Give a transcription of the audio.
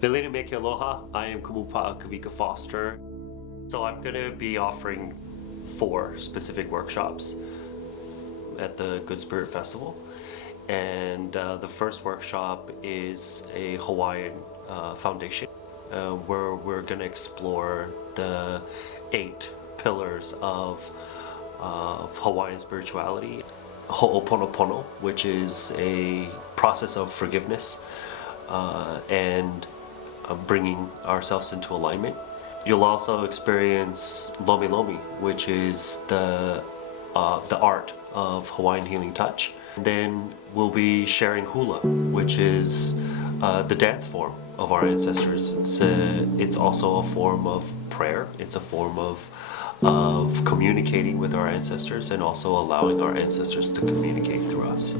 Velenu Meke Aloha, I am Kumu Pa'a Kawika Foster. So I'm going to be offering 4 specific workshops at the Good Spirit Festival. And the first workshop is a Hawaiian foundation where we're going to explore the 8 pillars of Hawaiian spirituality. Ho'oponopono, which is a process of forgiveness and bringing ourselves into alignment. You'll also experience Lomi Lomi, which is the art of Hawaiian healing touch. And then we'll be sharing hula, which is the dance form of our ancestors. It's also a form of prayer. It's a form of communicating with our ancestors and also allowing our ancestors to communicate through us.